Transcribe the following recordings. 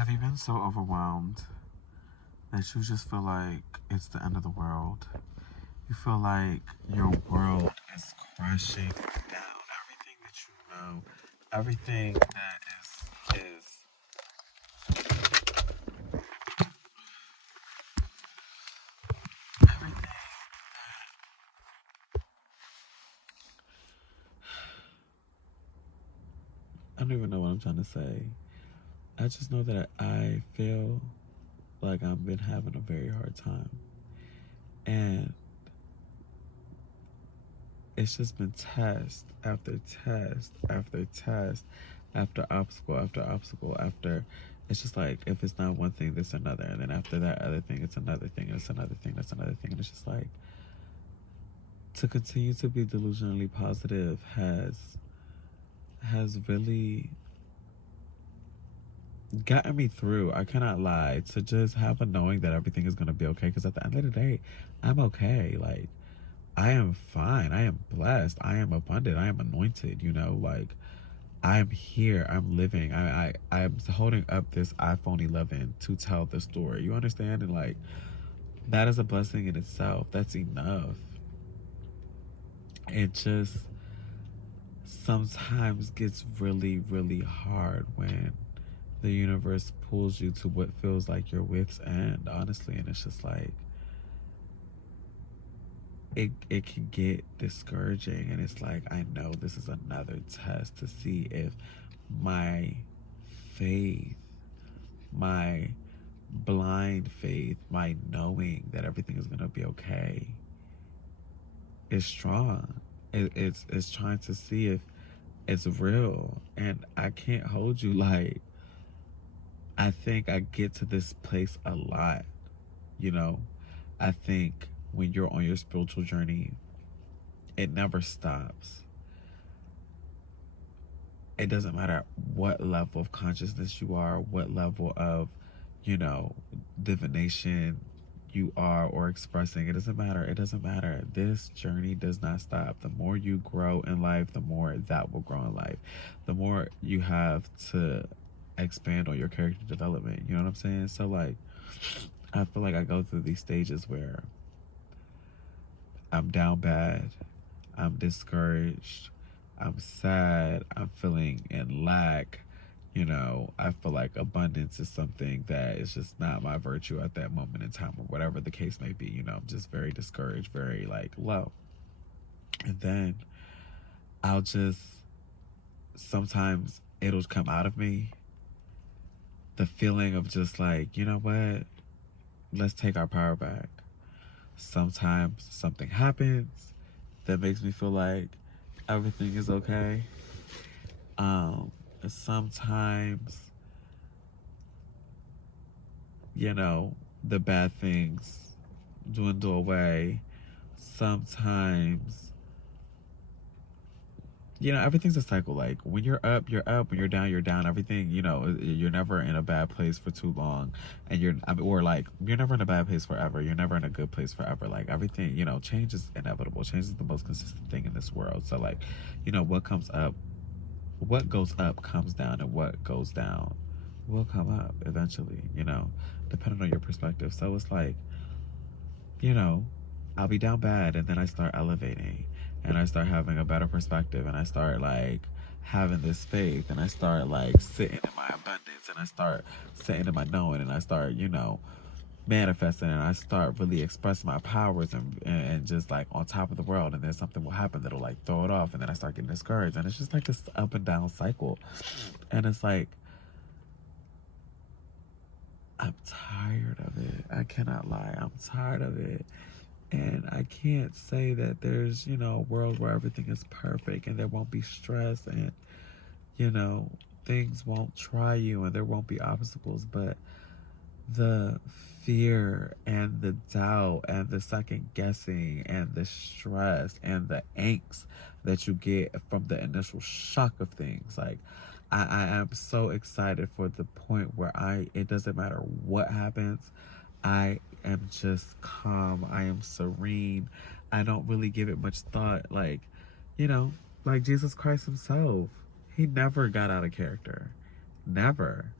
Have you been so overwhelmed that you just feel like it's the end of the world? You feel like your world is crashing down. Everything that you know, everything that is everything. I don't even know what I'm trying to say. I just know that I feel like I've been having a very hard time. And it's just been test after test after test after obstacle after obstacle after. It's just like if it's not one thing, it's another, and then after that other thing, it's another thing, and it's another thing, that's another thing, and it's just like to continue to be delusionally positive has really gotten me through. I cannot lie. To just have a knowing that everything is gonna be okay, because at the end of the day, I'm okay. Like I am fine. I am blessed. I am abundant. I am anointed. Like I'm here. I'm living. I'm holding up this iPhone 11 to tell the story. You understand? And like that is a blessing in itself. That's enough. It just sometimes gets really, really hard when the universe pulls you to what feels like your wit's end, honestly. And it's just like it can get discouraging, and it's like I know this is another test to see if my faith, my blind faith, my knowing that everything is gonna be okay is strong. It's trying to see if it's real, and I can't hold you. Like I think I get to this place a lot, you know. I think when you're on your spiritual journey, it never stops. It doesn't matter what level of consciousness you are, what level of, you know, divination you are or expressing. It doesn't matter. It doesn't matter. This journey does not stop. The more you grow in life, the more that will grow in life. The more you have to expand on your character development. You know what I'm saying? So, like, I feel like I go through these stages where I'm down bad, I'm discouraged, I'm sad, I'm feeling in lack. I feel like abundance is something that is just not my virtue at that moment in time, or whatever the case may be. I'm just very discouraged, very like low. And then I'll just sometimes it'll come out of me the feeling of just like, you know what? Let's take our power back. Sometimes something happens that makes me feel like everything is okay. Sometimes, the bad things dwindle away. Sometimes, everything's a cycle. Like when you're up, you're up. When you're down, you're down. Everything, you're never in a bad place for too long, and or like you're never in a bad place forever. You're never in a good place forever. Like everything, change is inevitable. Change is the most consistent thing in this world. So like, what goes up comes down, and what goes down will come up eventually. Depending on your perspective. So it's like, you know, I'll be down bad, and then I start elevating, and I start having a better perspective, and I start like having this faith, and I start like sitting in my abundance, and I start sitting in my knowing, and I start, manifesting, and I start really expressing my powers, and just like on top of the world, and then something will happen that'll like throw it off, and then I start getting discouraged, and it's just like this up and down cycle. And it's like I'm tired of it. I cannot lie. I'm tired of it. And I can't say that there's, a world where everything is perfect and there won't be stress, and, you know, things won't try you and there won't be obstacles. But the fear and the doubt and the second guessing and the stress and the angst that you get from the initial shock of things, like I am so excited for the point where it doesn't matter what happens, I am just calm, I am serene, I don't really give it much thought. Like, you know like Jesus Christ himself, he never got out of character, never.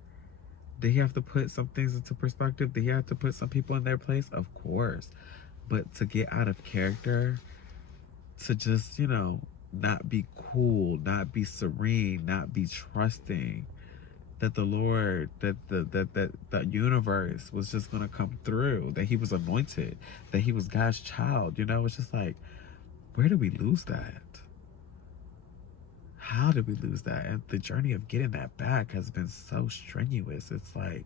Did he have to put some things into perspective? Did he have to put some people in their place? Of course. But to get out of character, to just, not be cool, not be serene, not be trusting that the Lord, that universe was just gonna come through, that he was anointed, that he was God's child, it's just like, where did we lose that? How did we lose that? And the journey of getting that back has been so strenuous. It's like,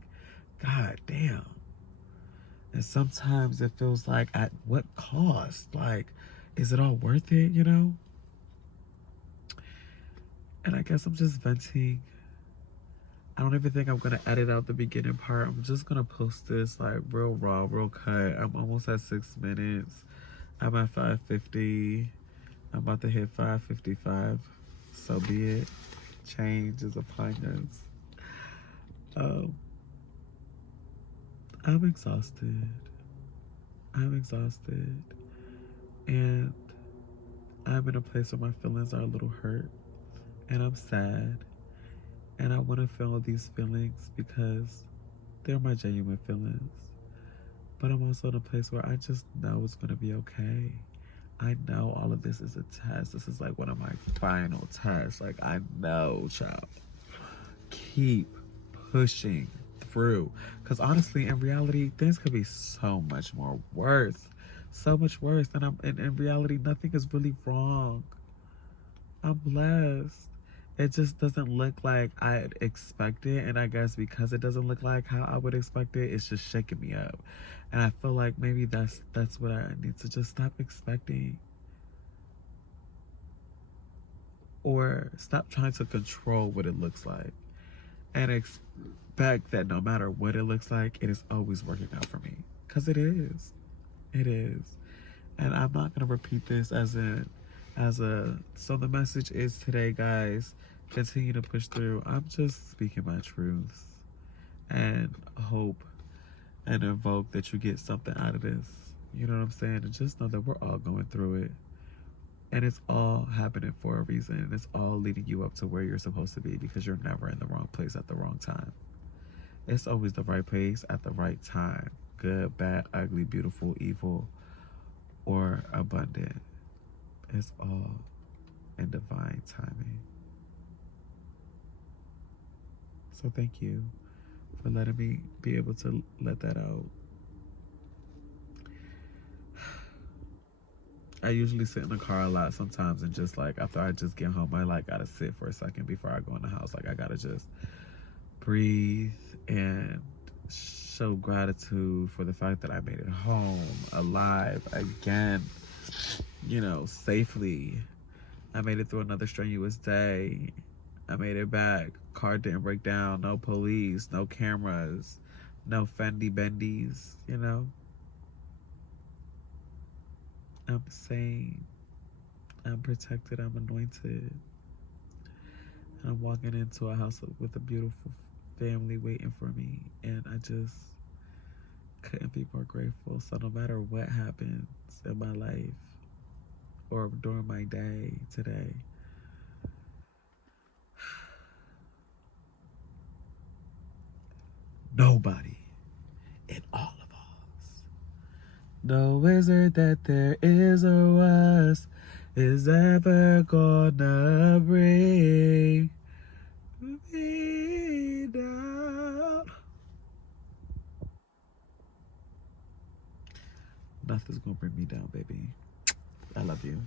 God damn. And sometimes it feels like, at what cost? Like, is it all worth it, And I guess I'm just venting. I don't even think I'm gonna edit out the beginning part. I'm just gonna post this like real raw, real cut. I'm almost at 6 minutes. I'm at 5:50. I'm about to hit 5:55. So be it. Change is upon us. Um, I'm exhausted. I'm exhausted. And I'm in a place where my feelings are a little hurt. And I'm sad. And I want to feel these feelings because they're my genuine feelings. But I'm also in a place where I just know it's going to be okay. I know all of this is a test. This is like one of my final tests. Like, I know, child. Keep pushing through. Because honestly, in reality, things could be so much more worse. So much worse. And in reality, nothing is really wrong. I'm blessed. It just doesn't look like I'd expect it. And I guess because it doesn't look like how I would expect it, it's just shaking me up. And I feel like maybe that's what I need to just stop expecting. Or stop trying to control what it looks like. And expect that no matter what it looks like, it is always working out for me. Because it is. It is. And I'm not going to repeat this so the message is today, guys, continue to push through. I'm just speaking my truths and hope and invoke that you get something out of this. You know what I'm saying? And just know that we're all going through it. And it's all happening for a reason. And it's all leading you up to where you're supposed to be, because you're never in the wrong place at the wrong time. It's always the right place at the right time. Good, bad, ugly, beautiful, evil, or abundant. It's all in divine timing. So thank you for letting me be able to let that out. I usually sit in the car a lot sometimes, and just like after I just get home, I like gotta sit for a second before I go in the house. Like, I gotta just breathe and show gratitude for the fact that I made it home alive again, safely. I made it through another strenuous day. I made it back. Car didn't break down. No police, no cameras, no fendy bendies, I'm sane. I'm protected. I'm anointed. And I'm walking into a house with a beautiful family waiting for me. And I just couldn't be more grateful. So no matter what happens in my life or during my day today, nobody in all of us, no wizard that there is or was, is ever gonna bring me down. Nothing's gonna bring me down, baby. I love you.